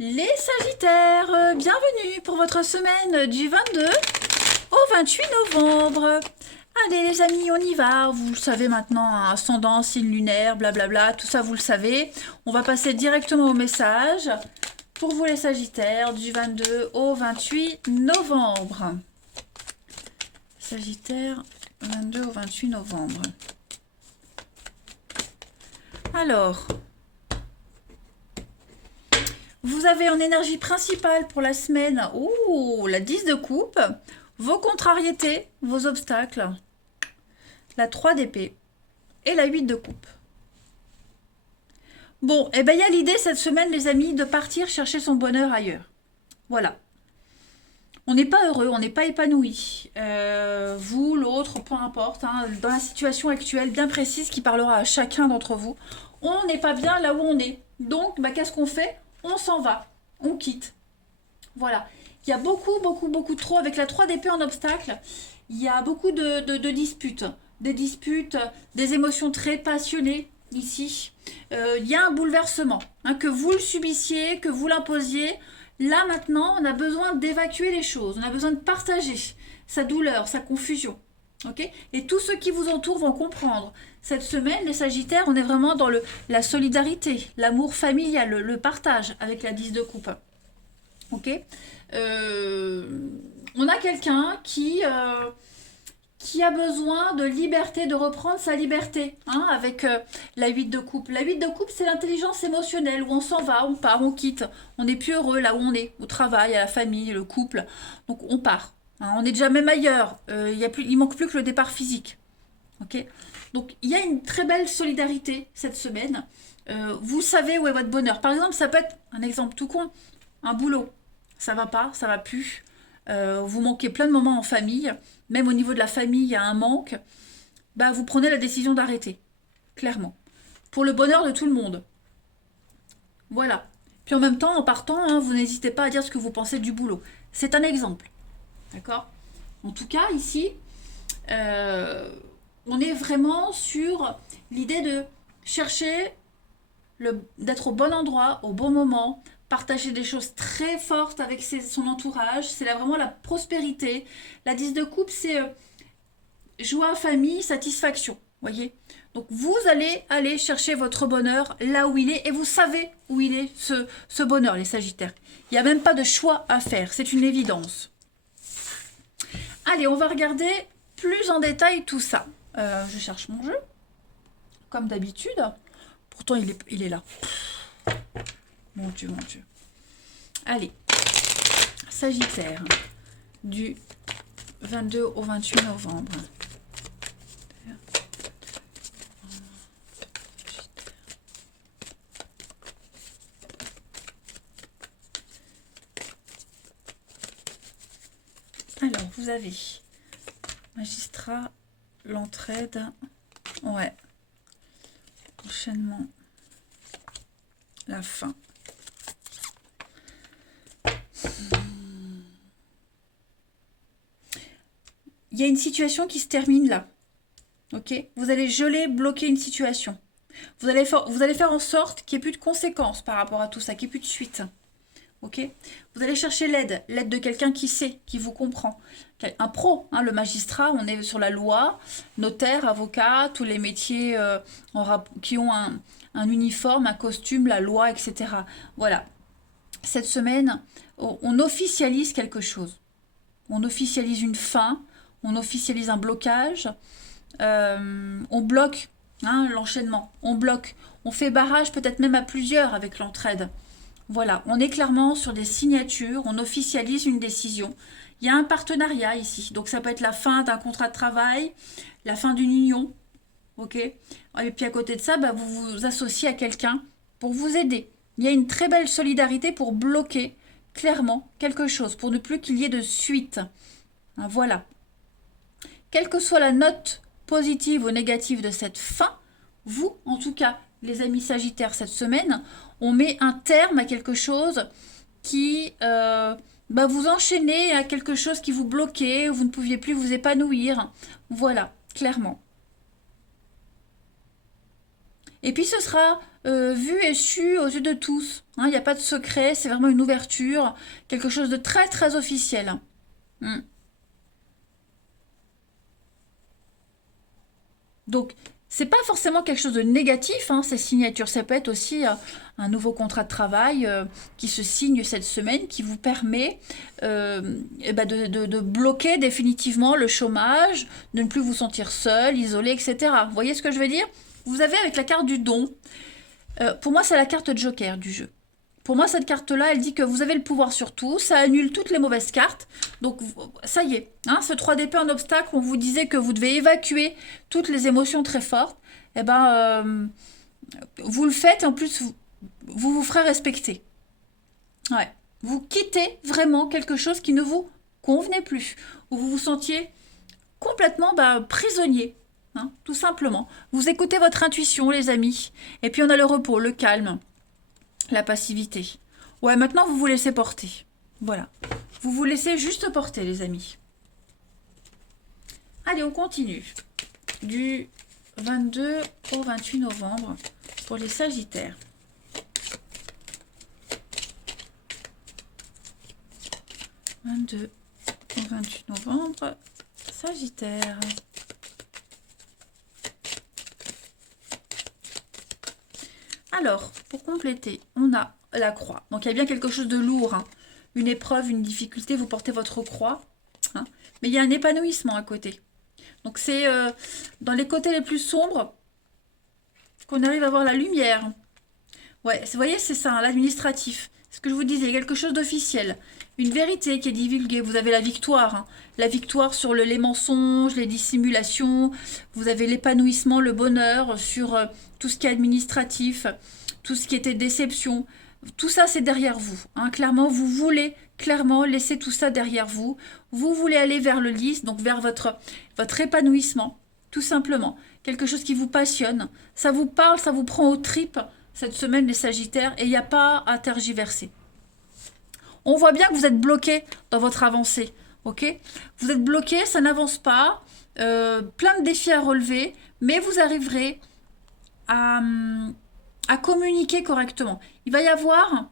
Les Sagittaires, bienvenue pour votre semaine du 22 au 28 novembre. Allez les amis, on y va. Vous le savez maintenant, hein, ascendant, signe lunaire, blablabla, tout ça vous le savez. On va passer directement au message pour vous les Sagittaires du 22 au 28 novembre. Sagittaire, 22 au 28 novembre. Alors, vous avez en énergie principale pour la semaine, la 10 de coupe, vos contrariétés, vos obstacles, la 3 d'épée et la 8 de coupe. Bon, eh ben il y a l'idée cette semaine, les amis, de partir chercher son bonheur ailleurs. Voilà. On n'est pas heureux, on n'est pas épanoui. Vous, l'autre, peu importe, hein, dans la situation actuelle bien précise qui parlera à chacun d'entre vous, on n'est pas bien là où on est. Donc, bah, qu'est-ce qu'on fait? On s'en va, on quitte. Voilà. Il y a beaucoup trop, avec la 3 d'épée en obstacle, il y a beaucoup de disputes. Des disputes, des émotions très passionnées ici. Il y a un bouleversement, hein, que vous le subissiez, que vous l'imposiez. Là maintenant, on a besoin d'évacuer les choses, on a besoin de partager sa douleur, sa confusion. Ok. Et tous ceux qui vous entourent vont comprendre. Cette semaine, les Sagittaires, on est vraiment dans la solidarité, l'amour familial, le partage avec la 10 de coupe. Ok. On a quelqu'un qui a besoin de liberté, de reprendre sa liberté, hein, avec la 8 de coupe. La 8 de coupe, c'est l'intelligence émotionnelle, où on s'en va, on part, on quitte. On n'est plus heureux là où on est, au travail, à la famille, le couple. Donc on part. Hein, on est déjà même ailleurs. Il manque plus que le départ physique. Ok. Donc il y a une très belle solidarité cette semaine. Vous savez où est votre bonheur. Par exemple, ça peut être un exemple tout con, un boulot. Ça va pas, ça va plus. Vous manquez plein de moments en famille. Même au niveau de la famille, il y a un manque. Bah, vous prenez la décision d'arrêter, clairement. Pour le bonheur de tout le monde. Voilà. Puis en même temps, en partant, hein, vous n'hésitez pas à dire ce que vous pensez du boulot. C'est un exemple. D'accord. En tout cas, ici, euh, on est vraiment sur l'idée de chercher d'être au bon endroit, au bon moment, partager des choses très fortes avec son entourage. C'est là vraiment la prospérité. La 10 de coupe, c'est joie, famille, satisfaction. Voyez. Donc vous allez aller chercher votre bonheur là où il est et vous savez où il est ce bonheur, les Sagittaires. Il n'y a même pas de choix à faire, c'est une évidence. Allez, on va regarder plus en détail tout ça. Je cherche mon jeu, comme d'habitude. Pourtant, il est là. Mon Dieu, mon Dieu. Allez, Sagittaire, du 22 au 28 novembre. Alors, vous avez magistrat, l'entraide, ouais, enchaînement, la fin. Il y a une situation qui se termine là, ok. Vous allez geler, bloquer une situation. Vous allez faire en sorte qu'il n'y ait plus de conséquences par rapport à tout ça, qu'il n'y ait plus de suite. Ok. Vous allez chercher l'aide de quelqu'un qui sait, qui vous comprend. Un pro, hein, le magistrat, on est sur la loi, notaire, avocat, tous les métiers qui ont un uniforme, un costume, la loi, etc. Voilà. Cette semaine, on officialise quelque chose. On officialise une fin, on officialise un blocage, on bloque, hein, l'enchaînement, on bloque, on fait barrage peut-être même à plusieurs avec l'entraide. Voilà, on est clairement sur des signatures, on officialise une décision. Il y a un partenariat ici, donc ça peut être la fin d'un contrat de travail, la fin d'une union, ok. Et puis à côté de ça, bah, vous vous associez à quelqu'un pour vous aider. Il y a une très belle solidarité pour bloquer clairement quelque chose, pour ne plus qu'il y ait de suite. Hein, voilà. Quelle que soit la note positive ou négative de cette fin, vous, en tout cas, les amis Sagittaires, cette semaine, on met un terme à quelque chose qui vous enchaînez à quelque chose qui vous bloquait, vous ne pouviez plus vous épanouir. Voilà, clairement. Et puis ce sera vu et su aux yeux de tous. Hein, il n'y a pas de secret, c'est vraiment une ouverture, quelque chose de très très officiel. Hmm. Donc, c'est pas forcément quelque chose de négatif, hein, ces signatures. Ça peut être aussi un nouveau contrat de travail qui se signe cette semaine, qui vous permet de bloquer définitivement le chômage, de ne plus vous sentir seul, isolé, etc. Vous voyez ce que je veux dire? Vous avez avec la carte du don, pour moi c'est la carte joker du jeu. Pour moi, cette carte-là, elle dit que vous avez le pouvoir sur tout, ça annule toutes les mauvaises cartes. Donc, ça y est, hein, ce 3 d'épée en obstacle, on vous disait que vous devez évacuer toutes les émotions très fortes. Eh ben, vous le faites et en plus, vous ferez respecter. Ouais. Vous quittez vraiment quelque chose qui ne vous convenait plus, où vous vous sentiez complètement prisonnier, hein, tout simplement. Vous écoutez votre intuition, les amis. Et puis, on a le repos, le calme. La passivité. Ouais, maintenant vous vous laissez porter. Voilà. Vous vous laissez juste porter, les amis. Allez, on continue. Du 22 au 28 novembre pour les Sagittaires. « 22 au 28 novembre, Sagittaire. » Alors, pour compléter, on a la croix. Donc, il y a bien quelque chose de lourd, hein. Une épreuve, une difficulté, vous portez votre croix. Hein. Mais il y a un épanouissement à côté. Donc, c'est dans les côtés les plus sombres qu'on arrive à voir la lumière. Ouais, vous voyez, c'est ça, hein, l'administratif. Ce que je vous disais, quelque chose d'officiel. Une vérité qui est divulguée. Vous avez la victoire. Hein. La victoire sur les mensonges, les dissimulations. Vous avez l'épanouissement, le bonheur sur tout ce qui est administratif, tout ce qui était déception. Tout ça, c'est derrière vous. Hein. Clairement, vous voulez clairement laisser tout ça derrière vous. Vous voulez aller vers le lys, donc vers votre épanouissement, tout simplement. Quelque chose qui vous passionne. Ça vous parle, ça vous prend aux tripes cette semaine, les Sagittaires, et il n'y a pas à tergiverser. On voit bien que vous êtes bloqué dans votre avancée, ok? Vous êtes bloqué, ça n'avance pas, plein de défis à relever, mais vous arriverez à communiquer correctement. Il va y avoir...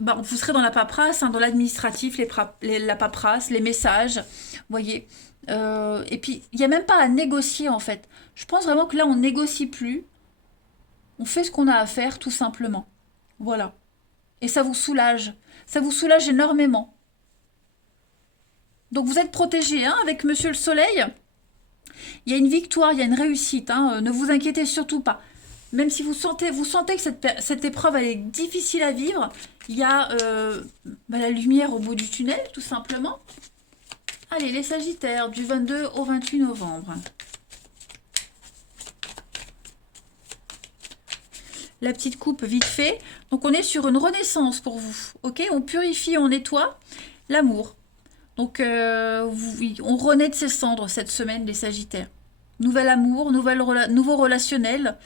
vous serez dans la paperasse, hein, dans l'administratif, la paperasse, les messages, vous voyez. Et puis, il n'y a même pas à négocier, en fait. Je pense vraiment que là, on ne négocie plus. On fait ce qu'on a à faire, tout simplement. Voilà. Et ça vous soulage. Ça vous soulage énormément. Donc, vous êtes protégé, hein, avec Monsieur le Soleil. Il y a une victoire, il y a une réussite. Hein, ne vous inquiétez surtout pas. Même si vous sentez que cette épreuve elle est difficile à vivre, il y a la lumière au bout du tunnel, tout simplement. Allez, les Sagittaires, du 22 au 28 novembre. La petite coupe vite fait. Donc, on est sur une renaissance pour vous. Ok, on purifie, on nettoie l'amour. Donc, on renaît de ses cendres cette semaine, les Sagittaires. Nouvel amour, nouveau relationnel.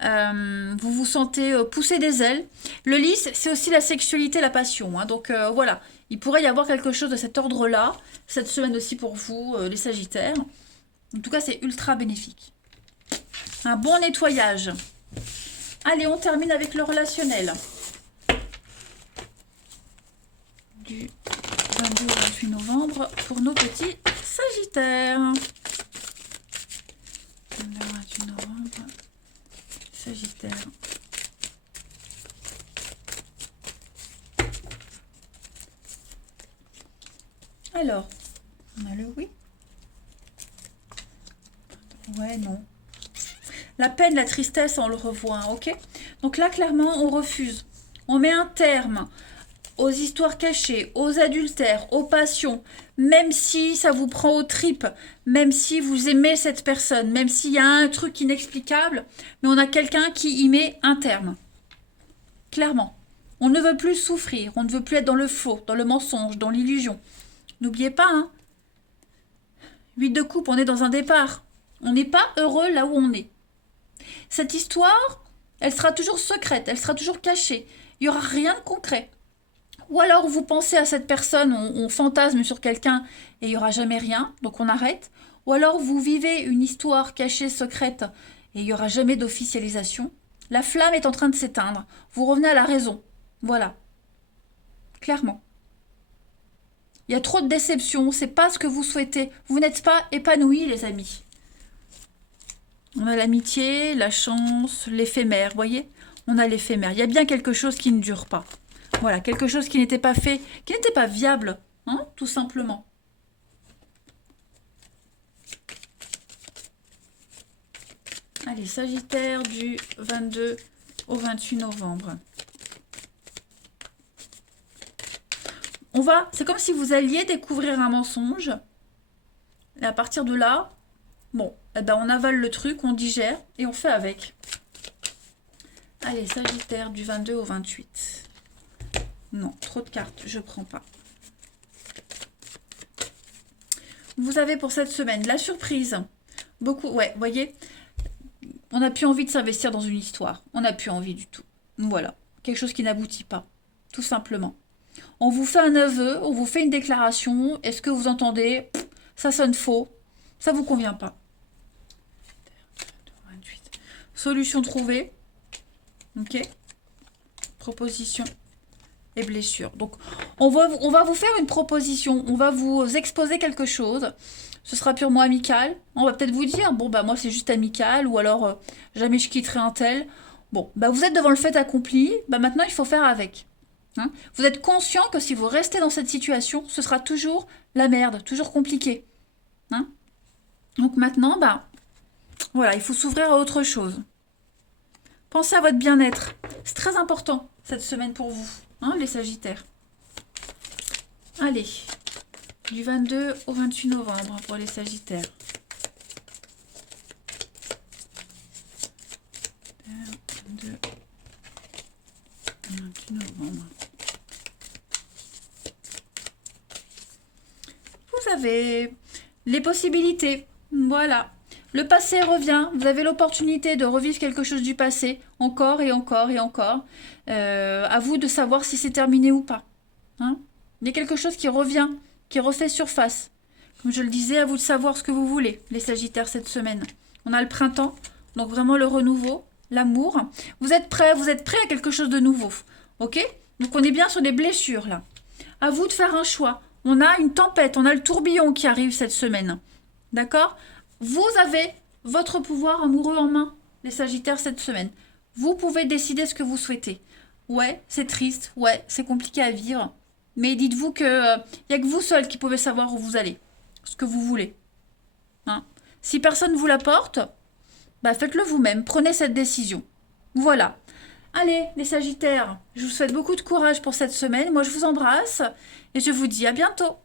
Vous vous sentez pousser des ailes. Le lys, c'est aussi la sexualité, la passion. Hein. Donc, voilà. Il pourrait y avoir quelque chose de cet ordre-là. Cette semaine aussi pour vous, les Sagittaires. En tout cas, c'est ultra bénéfique. Un bon nettoyage. Allez, on termine avec le relationnel. Du 22 au 28 novembre pour nos petits Sagittaires. Le 28 novembre, Sagittaire. Alors, on a le oui. Ouais, non. La peine, la tristesse, on le revoit, hein, ok? Donc là, clairement, on refuse. On met un terme aux histoires cachées, aux adultères, aux passions, même si ça vous prend aux tripes, même si vous aimez cette personne, même s'il y a un truc inexplicable, mais on a quelqu'un qui y met un terme. Clairement. On ne veut plus souffrir, on ne veut plus être dans le faux, dans le mensonge, dans l'illusion. N'oubliez pas, hein. 8 de coupe, on est dans un départ. On n'est pas heureux là où on est. Cette histoire, elle sera toujours secrète, elle sera toujours cachée. Il n'y aura rien de concret. Ou alors vous pensez à cette personne, on fantasme sur quelqu'un et il n'y aura jamais rien, donc on arrête. Ou alors vous vivez une histoire cachée, secrète, et il n'y aura jamais d'officialisation. La flamme est en train de s'éteindre. Vous revenez à la raison. Voilà. Clairement. Il y a trop de déception, c'est pas ce que vous souhaitez. Vous n'êtes pas épanouis, les amis. On a l'amitié, la chance, l'éphémère, vous voyez? On a l'éphémère. Il y a bien quelque chose qui ne dure pas. Voilà, quelque chose qui n'était pas fait, qui n'était pas viable, hein, tout simplement. Allez, Sagittaire du 22 au 28 novembre. C'est comme si vous alliez découvrir un mensonge. Et à partir de là, bon, eh ben on avale le truc, on digère et on fait avec. Allez, Sagittaire du 22 au 28. Non, trop de cartes, je prends pas. Vous avez pour cette semaine la surprise. Beaucoup, ouais, vous voyez, on n'a plus envie de s'investir dans une histoire. On n'a plus envie du tout. Voilà, quelque chose qui n'aboutit pas, tout simplement. On vous fait un aveu, on vous fait une déclaration. Est-ce que vous entendez? Ça sonne faux. Ça ne vous convient pas. Solution trouvée. Ok. Proposition et blessure. Donc, on va vous faire une proposition. On va vous exposer quelque chose. Ce sera purement amical. On va peut-être vous dire, bon, bah moi, c'est juste amical. Ou alors, jamais je quitterai un tel. Bon, bah vous êtes devant le fait accompli. Bah maintenant, il faut faire avec. Hein, vous êtes conscient que si vous restez dans cette situation, ce sera toujours la merde, toujours compliqué. Hein, donc maintenant, bah, voilà, il faut s'ouvrir à autre chose. Pensez à votre bien-être. C'est très important cette semaine pour vous, hein, les Sagittaires. Allez, du 22 au 28 novembre pour les Sagittaires. 22, 28 novembre. Vous avez les possibilités. Voilà. Le passé revient. Vous avez l'opportunité de revivre quelque chose du passé. Encore et encore et encore. À vous de savoir si c'est terminé ou pas. Hein, il y a quelque chose qui revient, qui refait surface. Comme je le disais, à vous de savoir ce que vous voulez, les Sagittaires, cette semaine. On a le printemps, donc vraiment le renouveau, l'amour. Vous êtes prêts à quelque chose de nouveau. Ok? Donc on est bien sur des blessures, là. À vous de faire un choix. On a une tempête, on a le tourbillon qui arrive cette semaine. D'accord? Vous avez votre pouvoir amoureux en main, les Sagittaires, cette semaine. Vous pouvez décider ce que vous souhaitez. Ouais, c'est triste, ouais, c'est compliqué à vivre. Mais dites-vous que y a que vous seul qui pouvez savoir où vous allez, ce que vous voulez. Hein, si personne ne vous l'apporte, bah faites-le vous-même, prenez cette décision. Voilà. Allez, les Sagittaires, je vous souhaite beaucoup de courage pour cette semaine. Moi, je vous embrasse et je vous dis à bientôt.